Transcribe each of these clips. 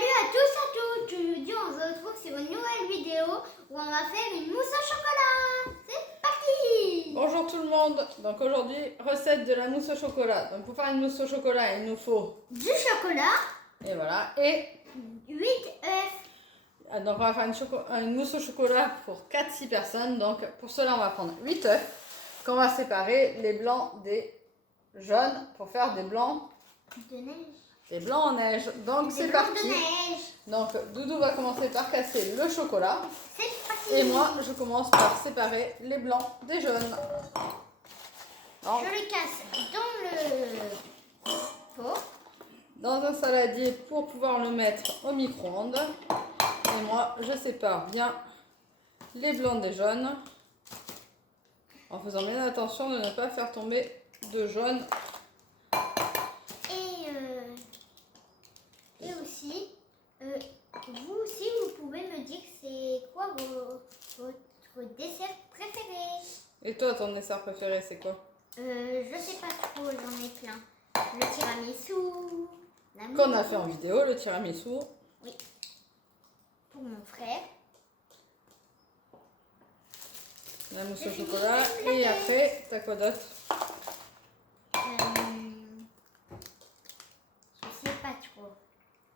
Salut à tous, à toutes. Aujourd'hui, on se retrouve sur une nouvelle vidéo où on va faire une mousse au chocolat. C'est parti. Bonjour tout le monde. Donc aujourd'hui, recette de la mousse au chocolat. Donc pour faire une mousse au chocolat, il nous faut Du chocolat. et voilà et 8 œufs. donc on va faire une mousse au chocolat pour 4-6 personnes. Donc pour cela, on va prendre 8 œufs qu'on va séparer les blancs des jaunes pour faire des blancs De neige. des blancs en neige. Donc c'est parti. De neige. Donc Doudou va commencer par casser le chocolat. C'est parti. Et moi, je commence par séparer les blancs des jaunes. Donc, je les casse dans le pot. dans un saladier pour pouvoir le mettre au micro-ondes. Et moi, je sépare bien les blancs des jaunes en faisant bien attention de ne pas faire tomber de jaune. Et aussi, vous aussi, vous pouvez me dire c'est quoi votre dessert préféré. Et toi, ton dessert préféré, c'est quoi? Je sais pas trop, j'en ai plein. Le tiramisu. Qu'on a fait en vidéo, le tiramisu. Oui. Pour mon frère. La mousse au chocolat. Et après, t'as quoi d'autre? Je sais pas trop.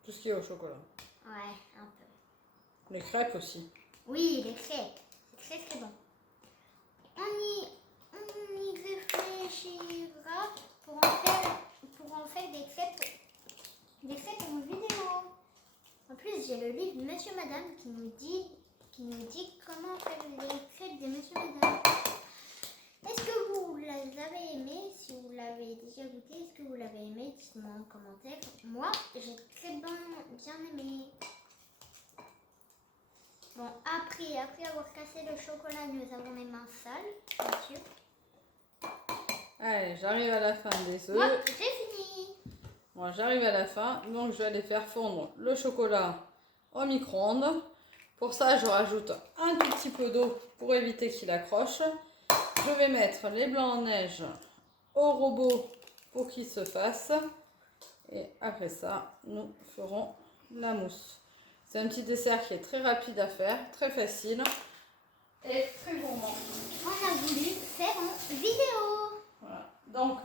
Tout ce qui est au chocolat. Ouais, un peu. Les crêpes aussi. Oui, les crêpes. C'est très très bon. On y réfléchira pour en faire des crêpes en vidéo. En plus, j'ai le livre Monsieur Madame qui nous dit comment faire les crêpes de Monsieur Madame. Est-ce que vous les avez aimées? Si vous l'avez déjà goûté, est-ce que vous l'avez aimé? Dites-moi en commentaire. Moi, j'ai très bien aimé. Bon, après avoir cassé le chocolat, nous avons les mains sales, bien sûr. Allez, j'arrive à la fin des œufs. Moi, j'ai fini. Moi, j'arrive à la fin. Donc, je vais aller faire fondre le chocolat au micro-ondes. Pour ça, je rajoute un tout petit peu d'eau pour éviter qu'il accroche. Je vais mettre les blancs en neige au robot pour qu'il se fasse. Et après ça, nous ferons la mousse. C'est un petit dessert qui est très rapide à faire, très facile et très gourmand. On a voulu faire une vidéo. Voilà. Donc,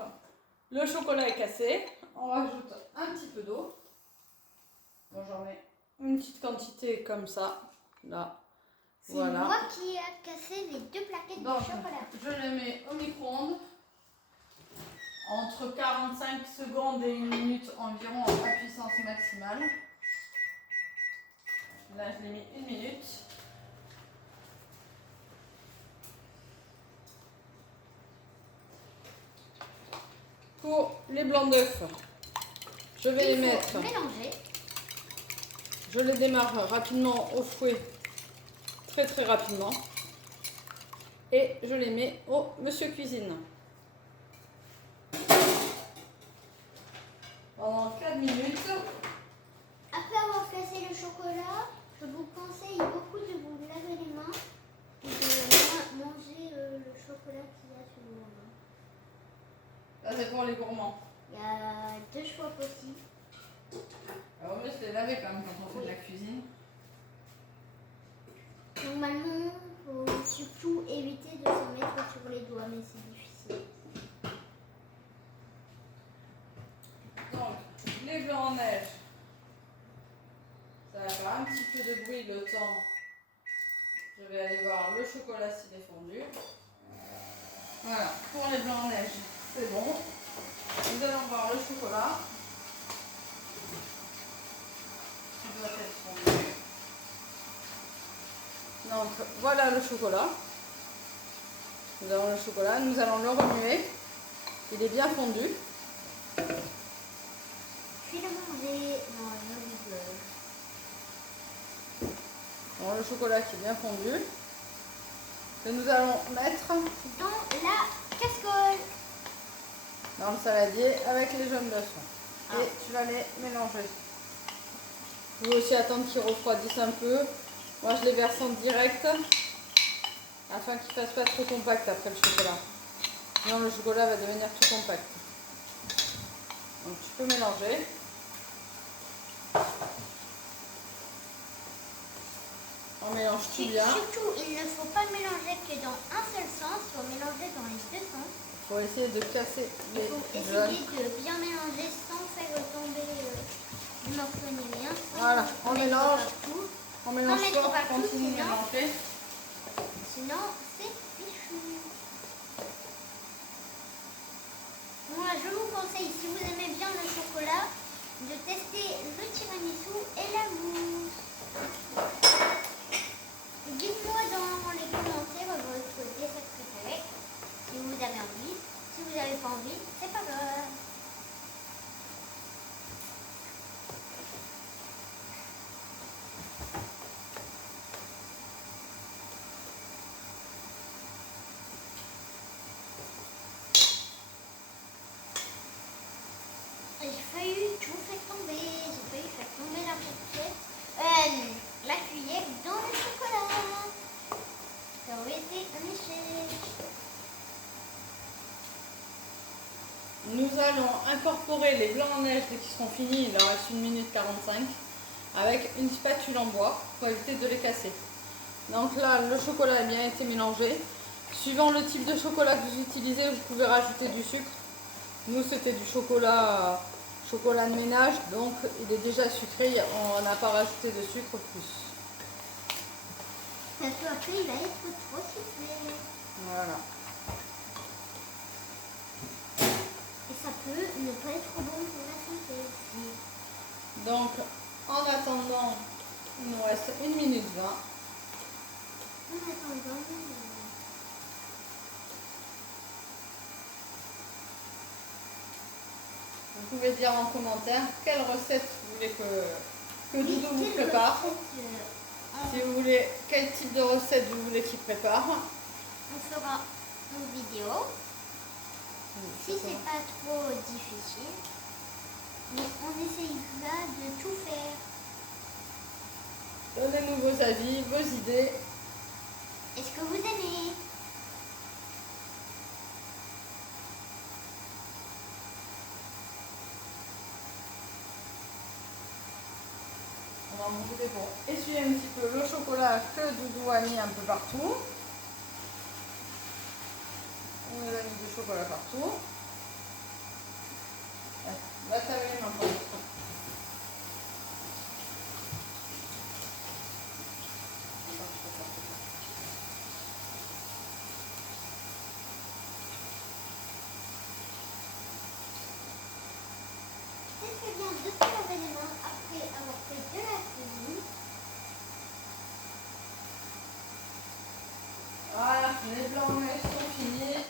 le chocolat est cassé. On rajoute un petit peu d'eau. Bon, j'en mets une petite quantité comme ça. Là. C'est Voilà. moi qui ai cassé les 2 plaquettes Donc, de chocolat. je les mets au micro-ondes entre 45 secondes et 1 minute environ à puissance maximale. Là, je l'ai mis 1 minute. Pour les blancs d'œufs, je vais les mettre. Mélanger. Je les démarre rapidement au fouet, très très rapidement. Et je les mets au Monsieur Cuisine. Pendant 4 minutes. Après avoir cassé le chocolat, je vous conseille beaucoup de vous laver les mains et de manger le chocolat qu'il y a sur vos mains. Là, c'est pour les gourmands. Il y a 2 choix possibles. Alors, on va se les laver quand même quand on fait de la cuisine. Normalement, il faut surtout éviter de se mettre sur les doigts, mais c'est difficile. Donc, les blancs en neige. Ça va faire un petit peu de bruit le temps. Je vais aller voir le chocolat s'il est fondu. Voilà, pour les blancs en neige, c'est bon. Nous allons voir le chocolat. Il doit être fondu. Donc, voilà le chocolat. Nous avons le chocolat, nous allons le remuer. Il est bien fondu. Puis le manger dans une olive. Bon, le chocolat qui est bien fondu. Et nous allons mettre Dans la casserole. dans le saladier avec les jaunes d'œufs. Et tu vas les mélanger. Vous aussi attendre qu'ils refroidissent un peu. Moi je les verse en direct afin qu'ils ne fassent pas trop compact après le chocolat. Sinon le chocolat va devenir tout compact. Donc tu peux mélanger. on mélange tout bien. Surtout, il ne faut pas mélanger que dans un seul sens, il faut mélanger dans les deux sens. Il faut essayer de casser Il les faut jaunes. essayer de bien mélanger sans faire tomber du morceau ni rien. Voilà, on mélange. Partout. On mélange mettre fort, partout, continue de sinon- mélanger. Sinon, c'est fichu. Moi, je vous conseille, si vous aimez bien le chocolat, de tester le tiramisu et la mousse. Dites-moi dans les commentaires votre dessert préféré. Si vous avez envie. Si vous n'avez pas envie, c'est pas grave. J'ai failli tout faire tomber. J'ai failli faire tomber la fourchette. La cuillère dans le chocolat. Ça aurait été un échec. Nous allons incorporer les blancs en neige dès qu'ils seront finis. Il leur reste 1 minute 45 avec une spatule en bois pour éviter de les casser. Donc là, le chocolat a bien été mélangé. Suivant le type de chocolat que vous utilisez, vous pouvez rajouter du sucre. Nous, c'était du chocolat de ménage, donc il est déjà sucré. On n'a pas rajouté de sucre plus. Parce qu'après, il va être trop sucré. Voilà. Et ça peut ne pas être bon pour la santé aussi. Donc, en attendant, il nous reste 1 minute 20. En attendant, Vous pouvez dire en commentaire quelle recette vous voulez que Doudou vous quelle prépare. recette, Si vous voulez, quel type de recette vous voulez qu'il prépare. on fera une vidéo. Si c'est pas trop difficile, mais on essayera de tout faire. Donnez-nous vos avis, vos idées. Est-ce que vous aimez? On va en profiter pour essuyer un petit peu le chocolat que Doudou a mis un peu partout. On a mis du chocolat partout. Va t'amuser maintenant. C'est très bien de se laver les mains après avoir fait de la cuisine. Voilà, les blancs en neige sont finis.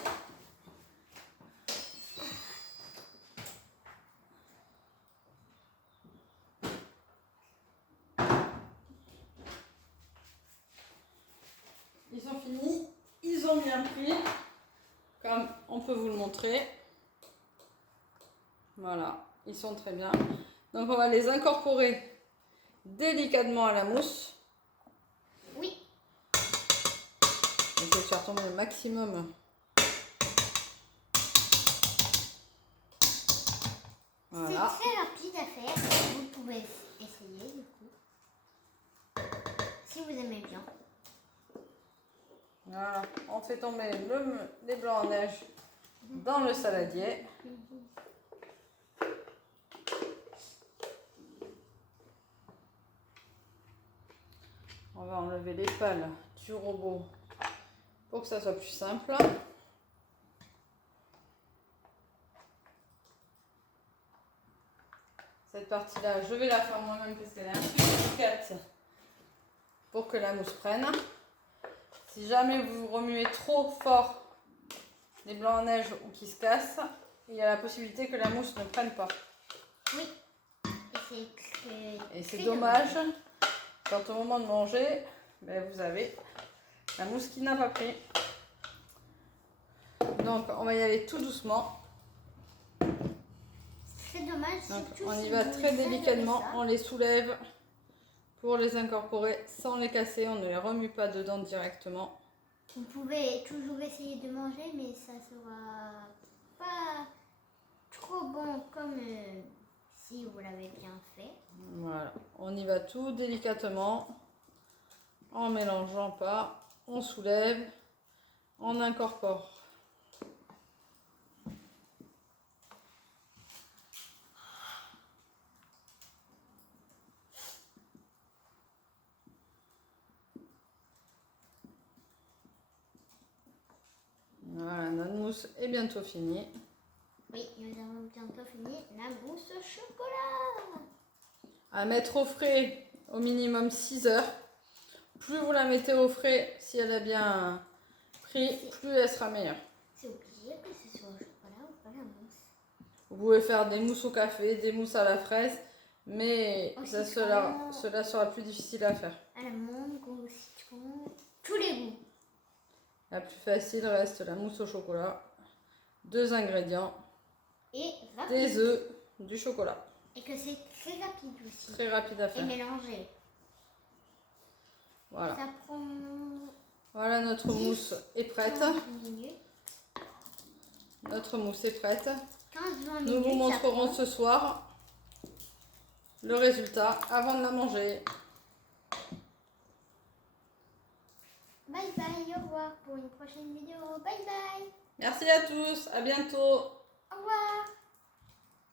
Ils sont finis, ils ont bien pris, comme on peut vous le montrer. Voilà, ils sont très bien. Donc on va les incorporer délicatement à la mousse. Oui. Essayer de faire tomber le maximum. Voilà. C'est très rapide à faire. Vous pouvez essayer du coup. Si vous aimez bien. Voilà, on fait tomber les blancs en neige dans le saladier. On va enlever les pales du robot pour que ça soit plus simple. Cette partie-là, je vais la faire moi-même parce qu'elle est un peu délicate pour que la mousse prenne. Si jamais vous remuez trop fort les blancs en neige ou qu'ils se cassent, il y a la possibilité que la mousse ne prenne pas. Oui. Et c'est dommage quand au moment de manger, ben, vous avez la mousse qui n'a pas pris. Donc on va y aller tout doucement. C'est dommage. Donc, surtout on y si va vous très savez délicatement, ça. on les soulève pour les incorporer sans les casser, on ne les remue pas dedans directement. Vous pouvez toujours essayer de manger, mais ça sera pas trop bon comme si vous l'avez bien fait. Voilà, on y va tout délicatement En mélangeant pas, on soulève, on incorpore. Voilà, notre mousse est bientôt finie. Oui, nous avons bientôt fini la mousse au chocolat. À mettre au frais au minimum 6 heures. Plus vous la mettez au frais, si elle a bien pris, plus elle sera meilleure. C'est obligé que ce soit au chocolat ou pas la mousse. Vous pouvez faire des mousses au café, des mousses à la fraise, mais Au ça, citron. cela sera plus difficile à faire. À la mangue, au citron, tous les goûts. La plus facile reste la mousse au chocolat. 2 ingrédients, Et rapide. des œufs, du chocolat. Et que c'est très rapide aussi. Très rapide à Et faire. mélanger. Voilà. Ça prend Voilà, notre mousse est prête. 15 minutes. Notre mousse est prête. 15-20 minutes. Nous vous ça montrerons prend. ce soir le résultat avant de la manger. Bye bye, au revoir pour une prochaine vidéo. Bye bye. Merci à tous, à bientôt. Au revoir.